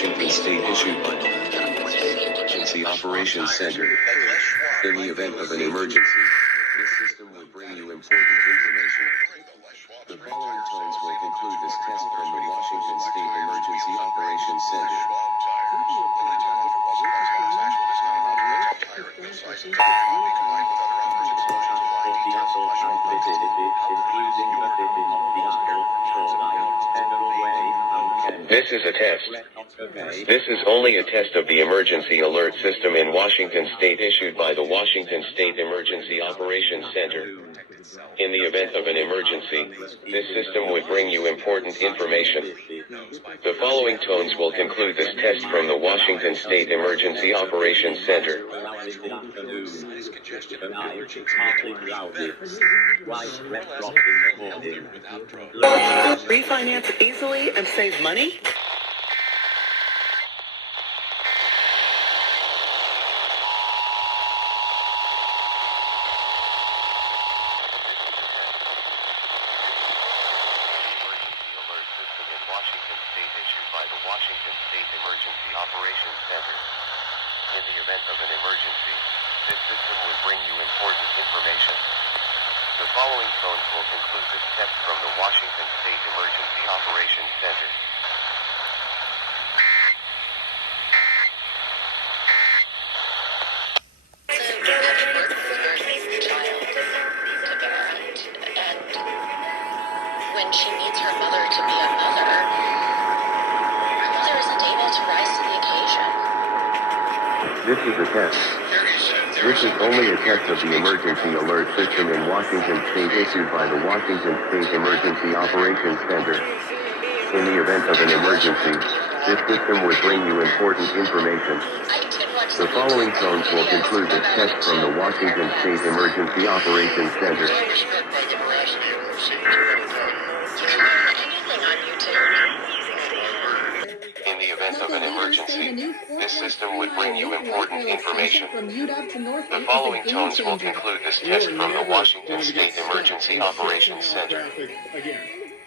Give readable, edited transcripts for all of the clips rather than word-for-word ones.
Washington State issued by the Emergency Operations Center. In the event of an emergency, this system will bring you important information. The following tones will conclude this test from the Washington State Emergency Operations Center. This is a test. This is only a test of the emergency alert system in Washington State issued by the Washington State Emergency Operations Center. In the event of an emergency, this system would bring you important information. The following tones will conclude this test from the Washington State Emergency Operations Center. Refinance easily and save money? Washington State issued by the Washington State Emergency Operations Center. In the event of an emergency, this system will bring you important information. The following tones will conclude this test from the Washington State Emergency Operations Center. When she needs her mother to be a mother, her mother isn't able to rise to the occasion. This is a test. This is only a test of the emergency alert system in Washington State issued by the Washington State Emergency Operations Center. In the event of an emergency, this system would bring you important information. The following tones will conclude this test from the Washington State Emergency Operations Center. In the event of an emergency, this system would bring you important information. The following tones will conclude this test from the Washington State Emergency Operations Center.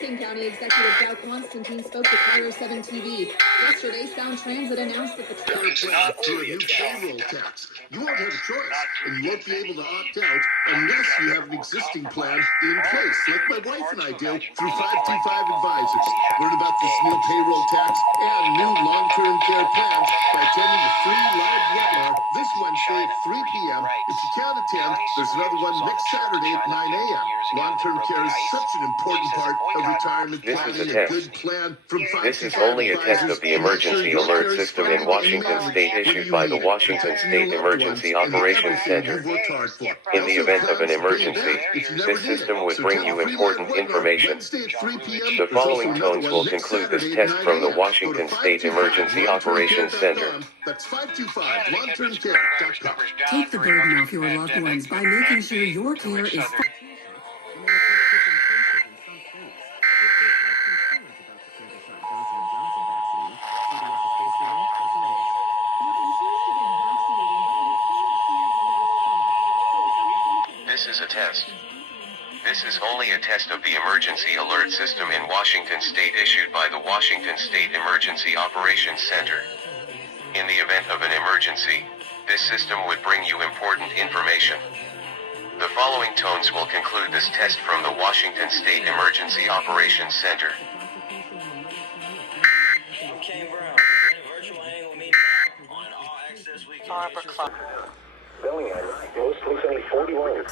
County Executive Dow Constantine spoke to KIRO-AM TV. Yesterday, Sound Transit announced that the through a new payroll tax. You won't have a choice, and you won't be able to opt out unless you have an existing plan in place, like my wife and I do through 525 Advisors. Learn about this new payroll tax and new long-term care plans by attending the free live webinar this Wednesday at 3 p.m. If you can't attend, there's another one next Saturday at 9 a.m. Long-term care is such an important part of retirement planning. A good plan from 525 This is only a test of the emergency alert system in Washington State issued by the Washington State Emergency Operations Center. In the event of an emergency, this system would bring you important information. The following tones will conclude this test from the Washington State Emergency Operations Center. That's 525longtermcare.com. Take the burden off your loved ones by making sure your care is This is a test. This is only a test of the emergency alert system in Washington State issued by the Washington State Emergency Operations Center. In the event of an emergency, this system would bring you important information. The following tones will conclude this test from the Washington State Emergency Operations Center. Barbara Clark. Bellingham, most recently 41.